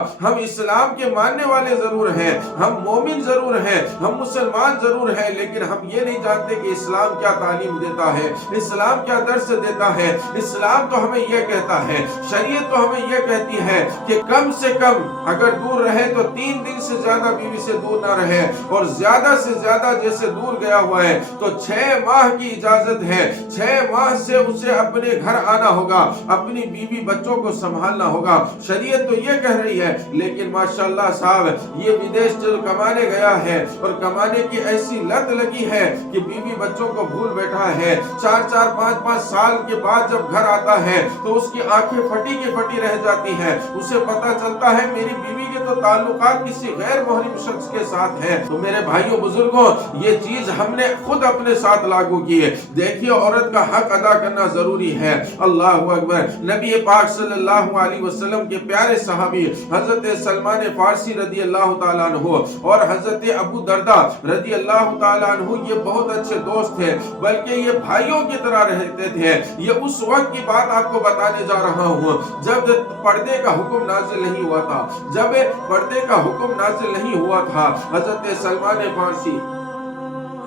ہم اسلام کے ماننے والے ضرور ہیں، ہم مومن ضرور ہیں، ہم مسلمان ضرور ہیں، لیکن ہم یہ نہیں جانتے کہ اسلام کیا تعلیم دیتا ہے، اسلام کیا درس دیتا ہے۔ اسلام تو ہمیں یہ کہتا ہے، شریعت تو ہمیں یہ کہتی ہے کہ کم سے کم اگر دور رہے تو 3 دن سے زیادہ بیوی سے دور نہ رہے، اور زیادہ سے زیادہ جیسے دور گیا ہوا ہے تو 6 ماہ کی اجازت ہے، 6 ماہ سے اسے اپنے گھر آنا ہوگا، اپنی بیوی بچوں کو سنبھالنا ہوگا۔ شریعت تو یہ کہہ رہی ہے، لیکن ماشاءاللہ صاحب یہ بدیش جو کمانے گیا ہے اور کمانے کی ایسی لت لگی ہے کہ بیوی بچوں کو بھول بیٹھا ہے۔ 4 5 سال کے بعد جب گھر آتا ہے تو اس کی آنکھیں پھٹی کی پھٹی رہ جاتی ہیں، اسے پتا چلتا ہے میری بیوی کے تو تعلقات کسی غیر محرم شخص کے ساتھ ہیں۔ تو میرے بھائیوں بزرگوں، یہ چیز ہم نے خود اپنے ساتھ لاگو کی ہے۔ دیکھیے عورت کا حق ادا کرنا ضروری ہے۔ اللہ اکبر۔ نبی پاک صلی اللہ علیہ وسلم کے پیارے صحابی حضرت سلمان فارسی رضی اللہ تعالیٰ عنہ اور حضرت ابو درداء رضی اللہ تعالیٰ عنہ یہ بہت اچھے دوست تھے، بلکہ یہ بھائیوں کی طرح رہتے تھے۔ یہ اس وقت کی بات آپ کو بتانے جا رہا ہوں جب پردے کا حکم نازل نہیں ہوا تھا، جب پردے کا حکم نازل نہیں ہوا تھا۔ حضرت سلمان فارسی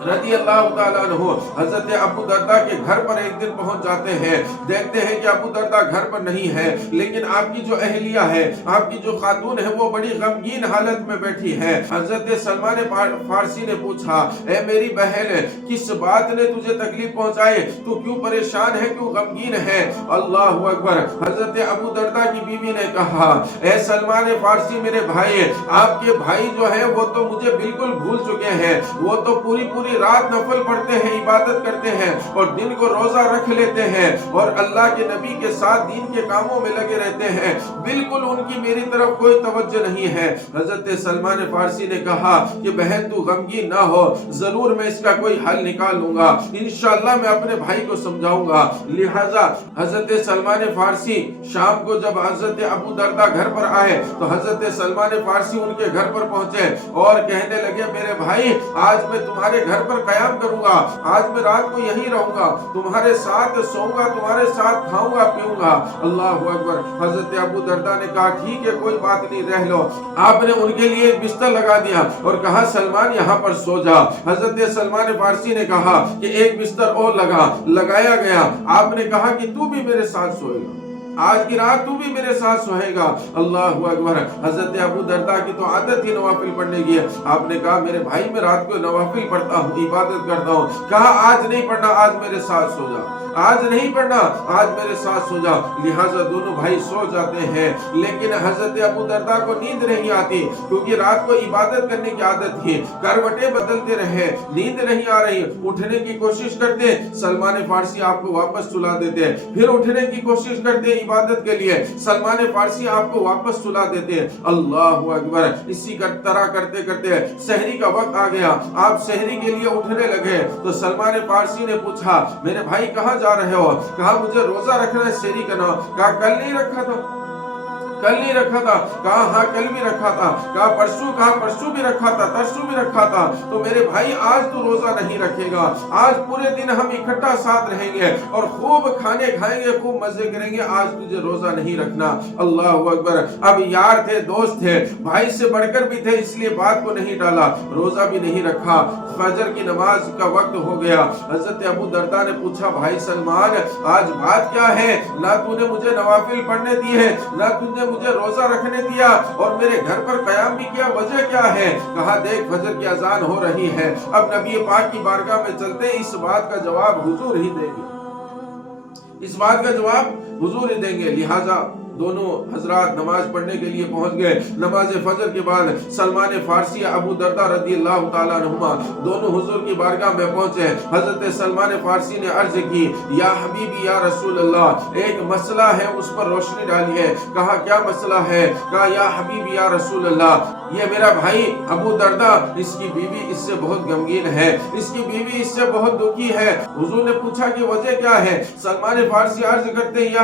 رضی اللہ تعالیٰ عنہ حضرت ابو درداء کے گھر پر ایک دن پہنچ جاتے ہیں، دیکھتے ہیں کہ ابو درداء گھر پر نہیں ہے، لیکن آپ کی جو اہلیہ ہے، آپ کی جو خاتون ہے، وہ بڑی غمگین حالت میں بیٹھی ہے۔ حضرت سلمان فارسی نے پوچھا، اے میری بہن، کس بات نے تجھے تکلیف پہنچائے؟ تو کیوں پریشان ہے، کیوں غمگین ہے؟ اللہ اکبر۔ حضرت ابو درداء کی بیوی نے کہا، اے سلمان فارسی میرے بھائی، آپ کے بھائی جو ہے وہ تو مجھے بالکل بھول چکے ہیں، وہ تو پوری رات نفل پڑھتے ہیں، عبادت کرتے ہیں اور دن کو روزہ رکھ لیتے ہیں اور اللہ کے نبی کے ساتھ دین کے کاموں میں لگے رہتے ہیں، بالکل ان کی میری طرف کوئی توجہ نہیں ہے۔ حضرت سلمان فارسی نے کہا کہ بہن تو غمگین نہ ہو، ضرور میں اس کا کوئی حل نکال لوں گا، انشاءاللہ میں اپنے بھائی کو سمجھاؤں گا۔ لہٰذا حضرت سلمان فارسی شام کو جب حضرت ابو درداء گھر پر آئے تو حضرت سلمان فارسی ان کے گھر پر پہنچے اور کہنے لگے، میرے بھائی آج میں تمہارے گھر پر قیام کروں گا، آج میں رات کو یہیں رہوں گا، تمہارے ساتھ سوؤں گا، تمہارے ساتھ کھاؤں گا پیوں گا۔ اللہ اکبر۔ حضرت ابو درداء نے کہا ٹھیک ہے کوئی بات نہیں، رہ لو۔ آپ نے ان کے لیے ایک بستر لگا دیا اور کہا سلمان یہاں پر سو جا۔ حضرت سلمان فارسی نے کہا کہ ایک بستر اور لگایا گیا۔ آپ نے کہا کہ تو بھی میرے ساتھ سوئے گا، آج کی رات تو بھی میرے ساتھ سوئے گا۔ اللہ اکبر۔ حضرت ابو درداء کی تو عادت ہی نوافل پڑھنے کی ہے۔ آپ نے کہا میرے بھائی میں رات کو نوافل پڑھتا ہوں، عبادت کرتا ہوں۔ کہا آج نہیں پڑھنا، آج میرے ساتھ سو جا، آج نہیں پڑھنا، آج میرے ساتھ سو جا۔ لہٰذا دونوں بھائی سو جاتے ہیں، لیکن حضرت ابو درداء کو نیند نہیں آتی کیونکہ رات کو عبادت کرنے کی عادت تھی۔ کروٹیں بدلتے رہے، نیند نہیں آ رہی، اٹھنے کی کوشش کرتے، سلمان فارسی آپ کو واپس سلا دیتے، پھر اٹھنے کی کوشش کرتے عبادت کے لیے، سلمان فارسی آپ کو واپس سلا دیتے۔ اللہ اکبر۔ اسی طرح کرتے کرتے سحری کا وقت آ گیا، آپ سحری کے لیے اٹھنے لگے تو سلمان فارسی نے پوچھا میرے بھائی کہاں جا رہے ہو؟ کہا مجھے روزہ رکھنا ہے سحری کا نام۔ کہا کل نہیں رکھا تھا، کل نہیں رکھا تھا؟ کہا ہاں کل بھی رکھا تھا۔ کہا پرسوں؟ کہا پرسوں بھی رکھا تھا، ترسوں بھی رکھا تھا۔ تو میرے بھائی آج تو روزہ نہیں رکھے گا، آج پورے دن ہم اکٹھا ساتھ رہیں گے اور خوب کھانے کھائیں گے، خوب مزے کریں گے، آج تجھے روزہ نہیں رکھنا۔ اللہ اکبر۔ اب یار تھے، دوست تھے، بھائی سے بڑھ کر بھی تھے، اس لیے بات کو نہیں ڈالا، روزہ بھی نہیں رکھا۔ فجر کی نماز کا وقت ہو گیا۔ حضرت ابو درداء نے پوچھا بھائی سلمان آج بات کیا ہے؟ نہ تو نے مجھے نوافل پڑھنے دی ہے، نہ تو نے مجھے روزہ رکھنے دیا اور میرے گھر پر قیام بھی کیا، وجہ کیا ہے؟ کہا دیکھ فجر کی اذان ہو رہی ہے، اب نبی پاک کی بارگاہ میں چلتے ہیں، اس بات کا جواب حضور ہی دیں گے، اس بات کا جواب حضور ہی دیں گے۔ لہٰذا دونوں حضرات نماز پڑھنے کے لیے پہنچ گئے۔ نماز فجر کے بعد سلمان فارسی ابو درداء رضی اللہ تعالیٰ عنہما دونوں حضور کی بارگاہ میں پہنچے۔ حضرت سلمان فارسی نے عرض کی یا حبیبی یا رسول اللہ، ایک مسئلہ ہے، اس پر روشنی ڈالیے۔ کہا کیا مسئلہ ہے؟ کہا یا حبیبی یا رسول اللہ، یہ میرا بھائی ابو درداء، اس کی بیوی اس سے بہت غمگین ہے، اس کی بیوی اس سے بہت دکھی ہے۔ حضور نے پوچھا کہ وجہ کیا ہے؟ سلمان فارسی عرض کرتے یا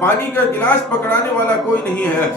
پانی کا گلاس پکڑانے والا کوئی نہیں ہے،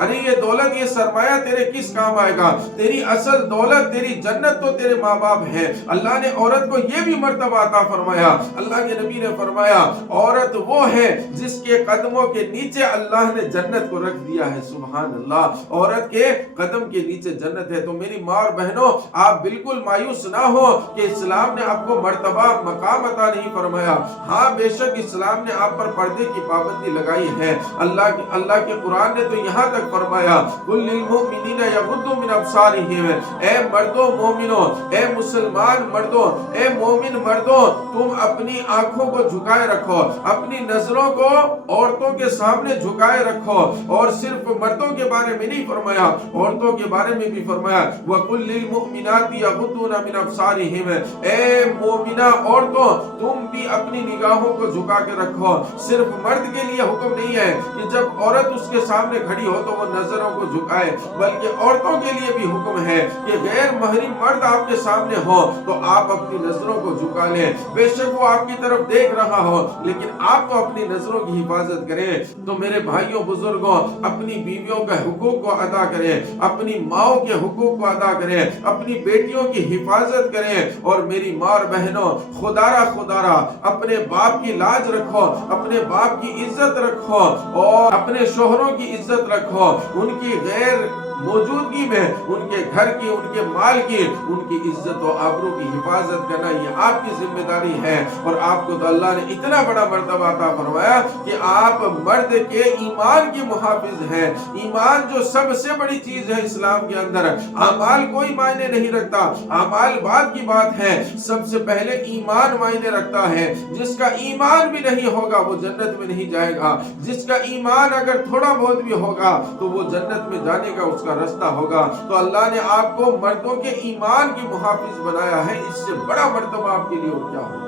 ارے یہ دولت، یہ سرمایہ تیرے کس کام آئے گا؟ تیری اصل دولت، تیری جنت تو تیرے ماں باپ ہے۔ اللہ نے عورت کو یہ بھی مرتبہ عطا فرمایا۔ اللہ کے نبی نے فرمایا عورت وہ ہے جس کے قدموں کے نیچے اللہ نے جنت کو رکھ دیا ہے۔ سبحان اللہ، عورت کے قدم کے نیچے جنت ہے۔ تو میری ماں اور بہنوں، آپ بالکل مایوس نہ ہو کہ اسلام نے آپ کو مرتبہ مقام عطا نہیں فرمایا۔ ہاں بے شک اسلام نے آپ پر پردے کی پابندی لگائی ہے۔ اللہ کے قرآن نے تو یہاں تک فرمایا قل للمؤمنین یغضوا من ابصارہم، اے مردوں مومنوں، اے مسلمان مردوں، اے مومن مردوں، تم اپنی آنکھوں کو جھکائے رکھو، اپنی نظروں کو عورتوں کے سامنے جھکائے رکھو۔ اور صرف مردوں کے بارے میں نہیں فرمایا، عورتوں کے بارے میں بھی فرمایا وَقُلْ لِلْمُؤْمِنَاتِ يَغُضُّضْنَ مِنْ أَبْصَارِهِنَّ، اے مومنہ عورتوں تم بھی اپنی نگاہوں کو جھکا کے رکھو۔ صرف مرد کے لیے حکم نہیں ہے کہ جب عورت اس کے سامنے کھڑی ہو تو وہ نظروں کو جھکائے، بلکہ عورتوں کے لیے بھی حکم ہے کہ غیر محرم مرد آپ کے سامنے ہو تو آپ اپنی نظروں کو جھکا لیں۔ بے شک وہ آپ کی طرف دیکھ رہا ہو لیکن آپ تو اپنی نظروں کی حفاظت کریں۔ تو میرے بھائیوں بزرگوں، اپنی بیویوں کے حقوق کو ادا کریں، اپنی ماؤں کے حقوق کو ادا کریں، اپنی بیٹیوں کی حفاظت کریں۔ اور میری ماں اور بہنوں، خدا را اپنے باپ کی لاج رکھو، اپنے باپ کی عزت رکھو، اور اپنے شوہروں کی عزت رکھو۔ ان کی غیر موجودگی میں ان کے گھر کی، ان کے مال کی، ان کی عزت و آبرو کی حفاظت کرنا یہ آپ کی ذمہ داری ہے۔ اور آپ کو تو اللہ نے اتنا بڑا مرتبہ عطا فرمایا کہ آپ مرد کے ایمان کی محافظ ہیں۔ ایمان جو سب سے بڑی چیز ہے اسلام کے اندر، اعمال کوئی معنی نہیں رکھتا، اعمال بعد کی بات ہے، سب سے پہلے ایمان معنی رکھتا ہے۔ جس کا ایمان بھی نہیں ہوگا وہ جنت میں نہیں جائے گا، جس کا ایمان اگر تھوڑا بہت بھی ہوگا تو وہ جنت میں جانے کا اس کا رستہ ہوگا۔ تو اللہ نے آپ کو مردوں کے ایمان کی محافظ بنایا ہے، اس سے بڑا مرتبہ آپ کے لیے اور کیا ہوگا؟